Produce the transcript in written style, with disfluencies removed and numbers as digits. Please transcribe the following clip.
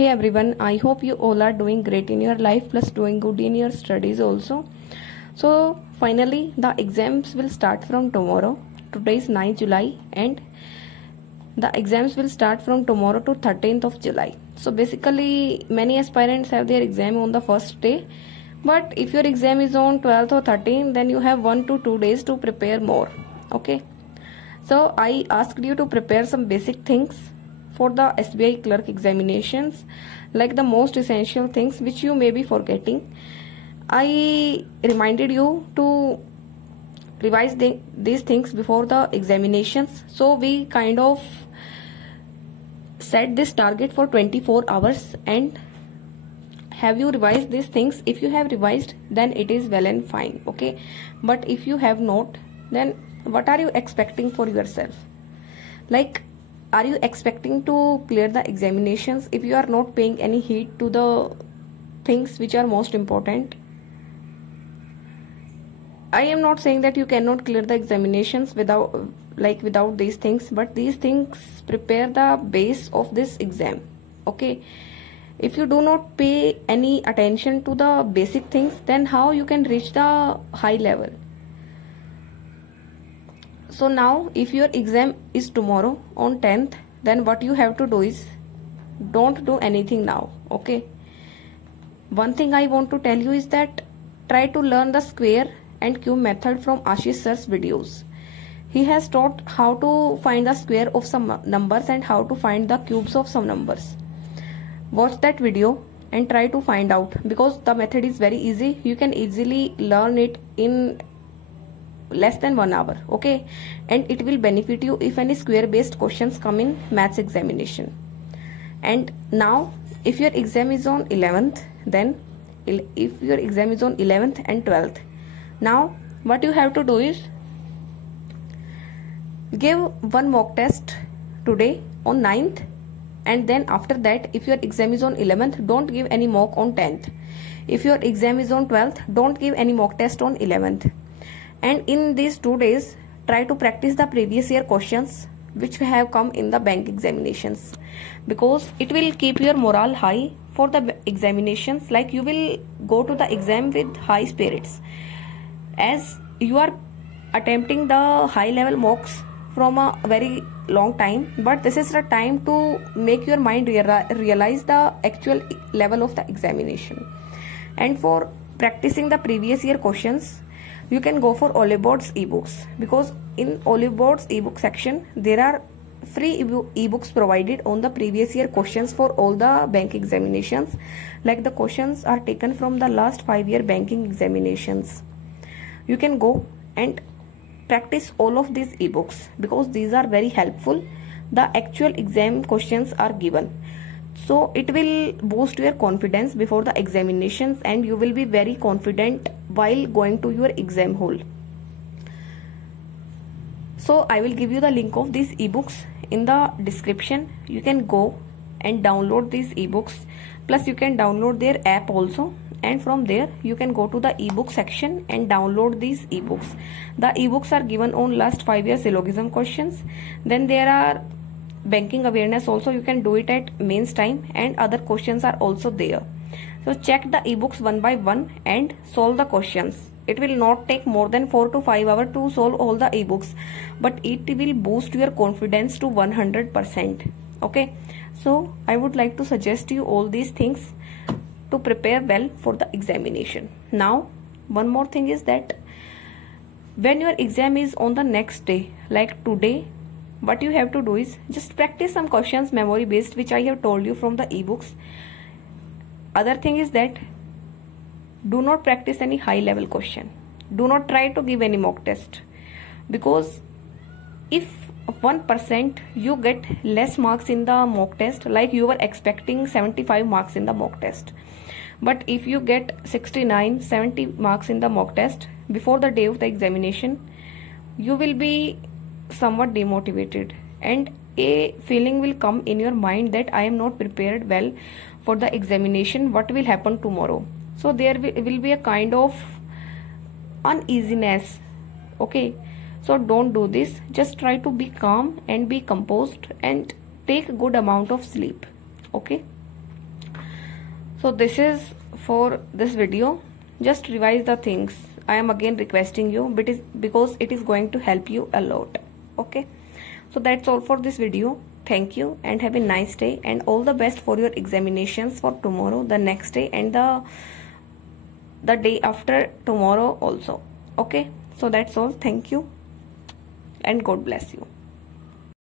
Hey everyone, I hope you all are doing great in your life plus doing good in your studies also. So finally the exams will start from tomorrow. Today is 9th July and the exams will start from tomorrow to 13th of July. So basically many aspirants have their exam on the first day. But if your exam is on 12th or 13th, then you have 1 to 2 days to prepare more. Okay. So I asked you to prepare some basic things for the SBI clerk examinations, like the most essential things which you may be forgetting. I reminded you to revise these things before the examinations. So we kind of set this target for 24 hours. And have you revised these things? If you have revised, then it is well and fine. Okay. But if you have not, then what are you expecting for yourself? Like, are you expecting to clear the examinations if you are not paying any heed to the things which are most important? I am not saying that you cannot clear the examinations without these things, but these things prepare the base of this exam. Okay. If you do not pay any attention to the basic things, then how you can reach the high level? So now if your exam is tomorrow on 10th, then what you have to do is don't do anything now. Okay. One thing I want to tell you is that try to learn the square and cube method from Ashish sir's videos. He has taught how to find the square of some numbers and how to find the cubes of some numbers. Watch that video and try to find out, because the method is very easy. You can easily learn it in less than 1 hour. Okay. And it will benefit you if any square based questions come in maths examination. And now if your exam is on 11th, then if your exam is on 11th and 12th, now what you have to do is give one mock test today on 9th, and then after that, if your exam is on 11th, don't give any mock on 10th. If your exam is on 12th, don't give any mock test on 11th. And in these 2 days, try to practice the previous year questions which have come in the bank examinations, because it will keep your morale high for the examinations. Like, you will go to the exam with high spirits, as you are attempting the high level mocks from a very long time. But this is the time to make your mind realize the actual level of the examination. And for practicing the previous year questions, you can go for Oliveboard's ebooks, because in Oliveboard's ebook section there are free ebooks provided on the previous year questions for all the bank examinations. Like, the questions are taken from the last 5-year banking examinations. You can go and practice all of these ebooks, because these are very helpful. The actual exam questions are given, so it will boost your confidence before the examinations, and you will be very confident while going to your exam hall. So I will give you the link of these ebooks in the description. You can go and download these ebooks, plus you can download their app also, and from there you can go to the ebook section and download these ebooks. The ebooks are given on last 5 years syllogism questions. Then there are banking awareness also. You can do it at mains time, and other questions are also there. So check the ebooks one by one and solve the questions. It will not take more than 4 to 5 hours to solve all the ebooks, but it will boost your confidence to 100%. Okay. So I would like to suggest you all these things to prepare well for the examination. Now one more thing is that when your exam is on the next day, like today, what you have to do is just practice some questions memory based, which I have told you from the ebooks. Other thing is that do not practice any high level question. Do not try to give any mock test, because if 1% you get less marks in the mock test, like you were expecting 75 marks in the mock test, but if you get 69, 70 marks in the mock test before the day of the examination, you will be somewhat demotivated, and a feeling will come in your mind that I am not prepared well for the examination. What will happen tomorrow? So there will be a kind of uneasiness. Okay. So don't do this. Just try to be calm and be composed and take a good amount of sleep. Okay. So this is for this video. Just revise the things. I am again requesting you, because it is going to help you a lot. Okay. So that's all for this video. Thank you and have a nice day, and all the best for your examinations for tomorrow, the next day, and the day after tomorrow also. Okay. So that's all. Thank you and God bless you.